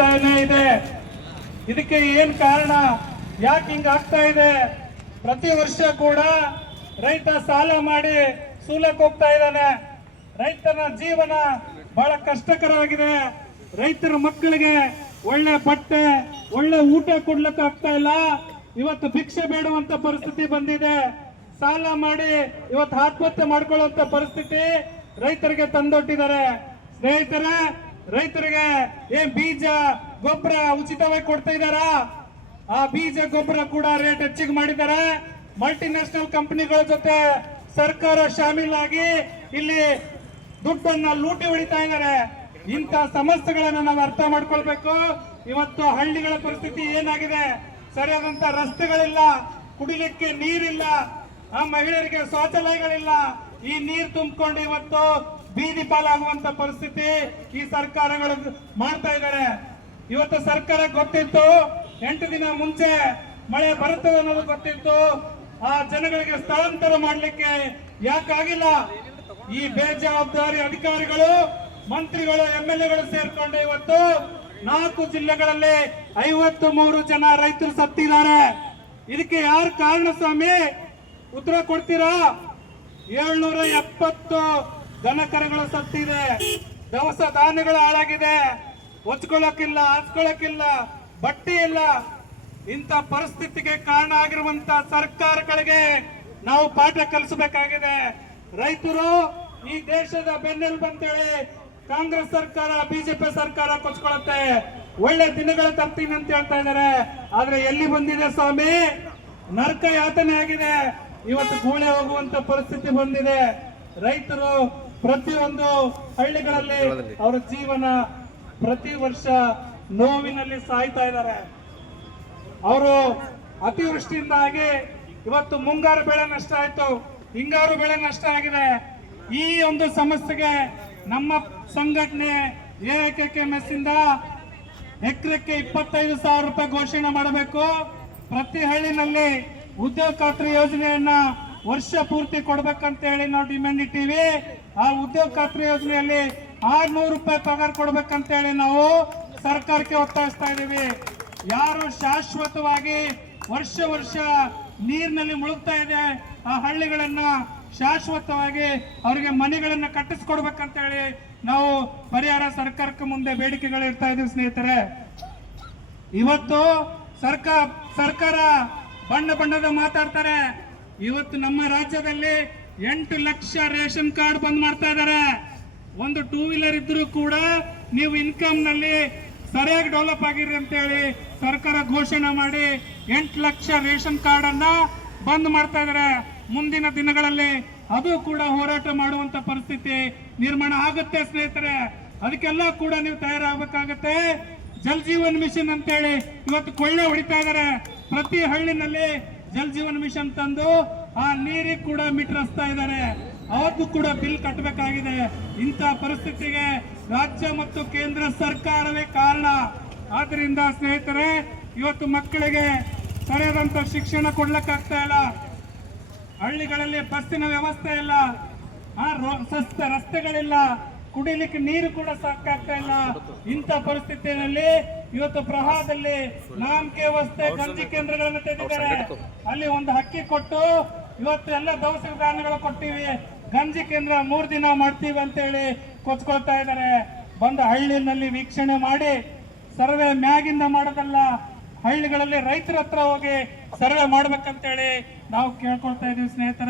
ನಡೀತಾನೆ ಇದೆ. ಇದಕ್ಕೆ ಏನ್ ಕಾರಣ? ಯಾಕೆ ಹಿಂಗ ಆಗ್ತಾ ಇದೆ? ಪ್ರತಿ ವರ್ಷ ಕೂಡ ರೈತ ಸಾಲ ಮಾಡಿ ಸೂಲಕ್ಕೆ ಹೋಗ್ತಾ ಇದ್ದಾನೆ. ರೈತನ ಜೀವನ ಬಹಳ ಕಷ್ಟಕರವಾಗಿದೆ. ರೈತರ ಮಕ್ಕಳಿಗೆ ಒಳ್ಳೆ ಬಟ್ಟೆ, ಒಳ್ಳೆ ಊಟ ಕೊಡ್ಲಿಕ್ಕೆ ಆಗ್ತಾ ಇಲ್ಲ. ಇವತ್ತು ಭಿಕ್ಷೆ ಬೇಡುವಂತ ಪರಿಸ್ಥಿತಿ ಬಂದಿದೆ. ಸಾಲ ಮಾಡಿ ಇವತ್ತು ಆತ್ಮಹತ್ಯೆ ಮಾಡ್ಕೊಳ್ಳುವಂತ ಪರಿಸ್ಥಿತಿ ರೈತರಿಗೆ ತಂದೊಟ್ಟಿದ್ದಾರೆ. ಸ್ನೇಹಿತರೆ ರೈತರಿಗೆ ಏನ್ ಬೀಜ, ಗೊಬ್ಬರ ಉಚಿತವಾಗಿ ಕೊಡ್ತಾ ಇದ್ದಾರಾ? ಆ ಬೀಜ, ಗೊಬ್ಬರ ಕೂಡ ರೇಟ್ ಹೆಚ್ಚಿಗೆ ಮಾಡಿದ್ದಾರೆ. ಮಲ್ಟಿನ್ಯಾಷನಲ್ ಕಂಪನಿಗಳ ಜೊತೆ ಸರ್ಕಾರ ಶಾಮೀಲಾಗಿ ಇಲ್ಲಿ ದುಡ್ಡನ್ನ ಲೂಟಿ ಹೊಡಿತಾ ಇದ್ದಾರೆ. ಇಂಥ ಸಮಸ್ಯೆಗಳನ್ನ ನಾವು ಅರ್ಥ ಮಾಡ್ಕೊಳ್ಬೇಕು. ಇವತ್ತು ಹಳ್ಳಿಗಳ ಪರಿಸ್ಥಿತಿ ಏನಾಗಿದೆ? ಸರಿಯಾದಂತ ರಸ್ತೆಗಳಿಲ್ಲ, ಕುಡಿಲಿಕ್ಕೆ ನೀರಿಲ್ಲ, ಆ ಮಹಿಳೆಯರಿಗೆ ಶೌಚಾಲಯಗಳಿಲ್ಲ. ಈ ನೀರು ತುಂಬಿಕೊಂಡು ಇವತ್ತು ಬೀದಿ ಪಾಲಾಗುವಂತ ಪರಿಸ್ಥಿತಿ ಈ ಸರ್ಕಾರಗಳು ಮಾಡ್ತಾ ಇದ್ದಾರೆ. ಇವತ್ತು ಸರ್ಕಾರ ಗೊತ್ತಿತ್ತು, ಎಂಟು ದಿನ ಮುಂಚೆ ಮಳೆ ಬರುತ್ತದೆ ಅನ್ನೋದು ಗೊತ್ತಿತ್ತು. ಆ ಜನಗಳಿಗೆ ಸ್ಥಳಾಂತರ ಮಾಡ್ಲಿಕ್ಕೆ ಯಾಕಾಗಿಲ್ಲ ಈ ಬೇಜವಾಬ್ದಾರಿ ಅಧಿಕಾರಿಗಳು, ಮಂತ್ರಿಗಳು, ಎಂ ಎಲ್ ಎಗಳು ಸೇರ್ಕೊಂಡು ಇವತ್ತು ನಾಲ್ಕು ಜಿಲ್ಲೆಗಳಲ್ಲಿ ಐವತ್ತು ಮೂರು ಜನ ರೈತರು ಸತ್ತಿದ್ದಾರೆ. ಇದಕ್ಕೆ ಯಾರು ಕಾರಣ ಸ್ವಾಮಿ? ಉತ್ತರ ಕೊಡ್ತೀರಾ? ಏಳ್ನೂರ ಎಪ್ಪತ್ತು ದನಕರಗಳು ಸತ್ತಿದೆ ದವಸ ಧಾನ್ಯಗಳು ಹಾಳಾಗಿದೆ. ಹೊಚ್ಕೊಳ್ಳೋಕಿಲ್ಲ ಹಾಸ್ಕೊಳ್ಳೋಕಿಲ್ಲ ಬಟ್ಟೆ ಇಲ್ಲ. ಇಂಥ ಪರಿಸ್ಥಿತಿಗೆ ಕಾರಣ ಆಗಿರುವಂತ ಸರ್ಕಾರಗಳಿಗೆ ನಾವು ಪಾಠ ಕಲಿಸಬೇಕಾಗಿದೆ. ರೈತರು ಈ ದೇಶದ ಬೆನ್ನೆಲುಬು ಅಂತೇಳಿ ಕಾಂಗ್ರೆಸ್ ಸರ್ಕಾರ, ಬಿಜೆಪಿ ಸರ್ಕಾರ ಕೊಚ್ಕೊಳ್ಳುತ್ತೆ. ಒಳ್ಳೆ ದಿನಗಳ ತರ್ತೀನಿ ಅಂತ ಹೇಳ್ತಾ ಇದ್ದಾರೆ. ಆದ್ರೆ ಎಲ್ಲಿ ಬಂದಿದೆ ಸ್ವಾಮಿ? ನರಕ ಯಾತನೆ ಆಗಿದೆ. ಇವತ್ತು ಗೂಳೆ ಹೋಗುವಂತ ಪರಿಸ್ಥಿತಿ ಬಂದಿದೆ. ರೈತರು ಪ್ರತಿಯೊಂದು ಹಳ್ಳಿಗಳಲ್ಲಿ ಅವರ ಜೀವನ ಪ್ರತಿ ವರ್ಷ ನೋವಿನಲ್ಲಿ ಸಾಯ್ತಾ ಇದ್ದಾರೆ. ಅವರು ಅತಿವೃಷ್ಟಿಯಿಂದಾಗಿ ಇವತ್ತು ಮುಂಗಾರು ಬೆಳೆ ನಷ್ಟ ಆಯ್ತು ಹಿಂಗಾರು ಬೆಳೆ ನಷ್ಟ ಆಗಿದೆ. ಈ ಒಂದು ಸಮಸ್ಯೆಗೆ ನಮ್ಮ ಸಂಘಟನೆ ಎಕೆಎಂಎಸ್ ಇಂದ ಎಕರೆಕ್ಕೆ ಇಪ್ಪತ್ತೈದು ಸಾವಿರ ರೂಪಾಯಿ ಘೋಷಣೆ ಮಾಡಬೇಕು. ಪ್ರತಿ ಹಳ್ಳಿನಲ್ಲಿ ಉದ್ಯೋಗ ಖಾತ್ರಿ ಯೋಜನೆಯನ್ನ ವರ್ಷ ಪೂರ್ತಿ ಕೊಡ್ಬೇಕಂತ ಹೇಳಿ ನಾವು ಡಿಮ್ಯಾಂಡ್ ಇಟ್ಟಿವಿ. ಆ ಉದ್ಯೋಗ ಖಾತ್ರಿ ಯೋಜನೆಯಲ್ಲಿ ಆರ್ನೂರು ರೂಪಾಯಿ ಪಗಾರ ಕೊಡ್ಬೇಕಂತ ಹೇಳಿ ನಾವು ಸರ್ಕಾರಕ್ಕೆ ಒತ್ತಾಯಿಸ್ತಾ ಇದೀವಿ ಯಾರು ಶಾಶ್ವತವಾಗಿ ವರ್ಷ ವರ್ಷ ನೀರಿನಲ್ಲಿ ಮುಳುಗ್ತಾ ಇದೆ, ಆ ಹಳ್ಳಿಗಳನ್ನ ಶಾಶ್ವತವಾಗಿ ಅವರಿಗೆ ಮನೆಗಳನ್ನ ಕಟ್ಟಿಸ್ಕೊಡ್ಬೇಕಂತ ಹೇಳಿ ನಾವು ಪರಿಹಾರ ಸರ್ಕಾರಕ್ಕೆ ಮುಂದೆ ಬೇಡಿಕೆಗಳು ಇರ್ತಾ ಇದೀವಿ ಸ್ನೇಹಿತರೆ. ಇವತ್ತು ಸರ್ಕಾರ ಸರ್ಕಾರ ಬಣ್ಣ ಬಣ್ಣದ ಮಾತಾಡ್ತಾರೆ. ಇವತ್ತು ನಮ್ಮ ರಾಜ್ಯದಲ್ಲಿ ಎಂಟು ಲಕ್ಷ ರೇಷನ್ ಕಾರ್ಡ್ ಬಂದ್ ಮಾಡ್ತಾ ಇದ್ದಾರೆ ಒಂದು ಟೂ ವೀಲರ್ ಇದ್ರೂ ಕೂಡ ನೀವು ಇನ್ಕಮ್ನಲ್ಲಿ ಸರಿಯಾಗಿ ಡೆವಲಪ್ ಆಗಿರಿ ಅಂತ ಹೇಳಿ ಸರ್ಕಾರ ಘೋಷಣೆ ಮಾಡಿ ಎಂಟು ಲಕ್ಷ ರೇಷನ್ ಕಾರ್ಡ್ ಅನ್ನ ಬಂದ್ ಮಾಡ್ತಾ ಇದ್ದಾರೆ ಮುಂದಿನ ದಿನಗಳಲ್ಲಿ ಅದು ಕೂಡ ಹೋರಾಟ ಮಾಡುವಂತ ಪರಿಸ್ಥಿತಿ ನಿರ್ಮಾಣ ಆಗುತ್ತೆ ಸ್ನೇಹಿತರೆ. ಅದಕ್ಕೆಲ್ಲ ಕೂಡ ನೀವು ತಯಾರಾಗಬೇಕಾಗತ್ತೆ. ಜಲ್ ಜೀವನ್ ಮಿಷನ್ ಅಂತೇಳಿ ಇವತ್ತು ಕೊಳ್ಳೆ ಹೊಡಿತಾ ಇದ್ದಾರೆ ಪ್ರತಿ ಹಳ್ಳಿನಲ್ಲಿ ಜಲ್ ಜೀವನ್ ಮಿಷನ್ ತಂದು ಆ ನೀರಿಗೆ ಕೂಡ ಮಿಟ್ರಸ್ತಾ ಇದ್ದಾರೆ. ಅವತ್ತು ಕೂಡ ಬಿಲ್ ಕಟ್ಟಬೇಕಾಗಿದೆ ಇಂಥ ಪರಿಸ್ಥಿತಿಗೆ ರಾಜ್ಯ ಮತ್ತು ಕೇಂದ್ರ ಸರ್ಕಾರವೇ ಕಾರಣ. ಆದ್ರಿಂದ ಸ್ನೇಹಿತರೆ, ಇವತ್ತು ಮಕ್ಕಳಿಗೆ ಸರಿಯಾದಂತ ಶಿಕ್ಷಣ ಕೊಡ್ಲಿಕ್ಕಾಗ್ತಾ ಇಲ್ಲ. ಹಳ್ಳಿಗಳಲ್ಲಿ ಬಸ್ಸಿನ ವ್ಯವಸ್ಥೆ ಇಲ್ಲ. ಆ ರಸ್ತೆಗಳಿಲ್ಲ. ಕುಡಿಲಿಕ್ಕೆ ನೀರು ಕೂಡ ಸಾಕಾಗ್ತಾ ಇಲ್ಲ. ಇಂಥ ಪರಿಸ್ಥಿತಿಯಲ್ಲಿ ಇವತ್ತು ಪ್ರವಾಹದಲ್ಲಿ ನಾಮಕೆ ವ್ಯವಸ್ಥೆ, ಗಂಜಿ ಕೇಂದ್ರಗಳನ್ನು ತೆಗೆದಿದ್ದಾರೆ. ಅಲ್ಲಿ ಒಂದು ಹಕ್ಕಿ ಕೊಟ್ಟು ಇವತ್ತು ಎಲ್ಲ ದವಸ ಧಾನ್ಯಗಳು ಕೊಟ್ಟಿವಿ ಗಂಜಿ ಕೇಂದ್ರ ಮೂರ್ ದಿನ ಮಾಡ್ತೀವಿ ಅಂತ ಹೇಳಿ ಕೊಚ್ಕೊಳ್ತಾ ಇದ್ದಾರೆ. ಬಂದ ಹಳ್ಳಿನಲ್ಲಿ ವೀಕ್ಷಣೆ ಮಾಡಿ ಸರ್ವೆ ಮ್ಯಾಗಿಂದ ಮಾಡೋದಲ್ಲ, ಹಳ್ಳಿಗಳಲ್ಲಿ ರೈತರ ಹತ್ರ ಹೋಗಿ ಸರ್ವೆ ಮಾಡ್ಬೇಕಂತೇಳಿ ನಾವು ಕೇಳ್ಕೊಳ್ತಾ ಇದೀವಿ ಸ್ನೇಹಿತರೆ.